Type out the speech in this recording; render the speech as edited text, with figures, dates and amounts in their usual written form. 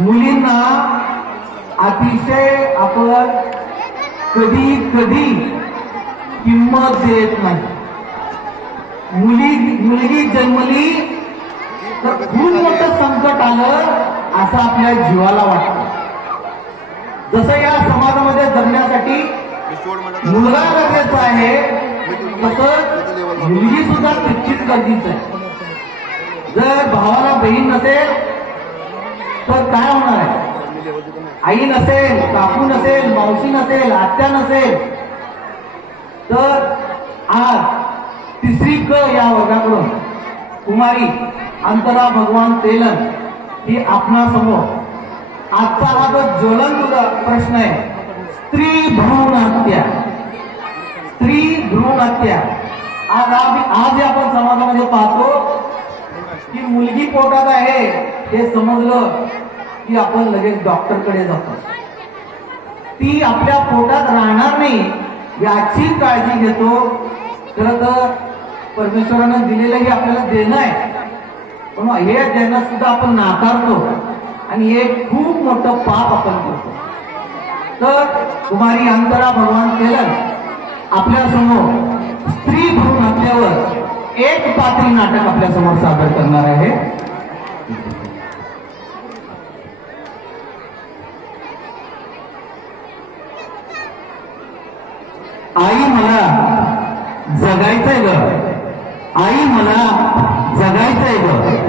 मुलींना अतिशय आपण कधी कधी किंमत देत नाही. मुलगी जन्मली तर खूप मोठं संकट आलं असं आपल्या जीवाला वाटतं. जसं या समाजामध्ये जगण्यासाठी मुलगा गरजेचा आहे तसं मुलगी सुद्धा तितकीच गरजेचं आहे. जर भावाला बहीण नसेल तर काय होणार आहे? आई नसेल, काकू नसेल, मावशी नसेल, आत्या नसेल तर आज तिसरी क या वर्गाकडून कुमारी अंतरा भगवान तेलन ही आपणासमोर आजचा हा जो ज्वलंत प्रश्न आहे, स्त्री भ्रूण हत्या. स्त्री भ्रूण हत्या आज आपण समाजामध्ये पाहतो की मुलगी पोटात आहे हे समजलं की आपण लगेच डॉक्टरकडे जातो. ती आपल्या पोटात राहणार नाही याची काळजी घेतो. खरं तर परमेश्वरानं दिलेलं हे आपल्याला देणं आहे, पण हे देणं सुद्धा आपण नाकारतो आणि हे खूप मोठं पाप आपण करतो. तर कुमारी अंतरा भगवान तेलन आपल्या समोर स्त्री भ्रूण हत्यावर एक पात्री नाटक आपल्या समोर सादर करणार आहे. आई मला जगायचंय ग, आई मला जगायचंय ग.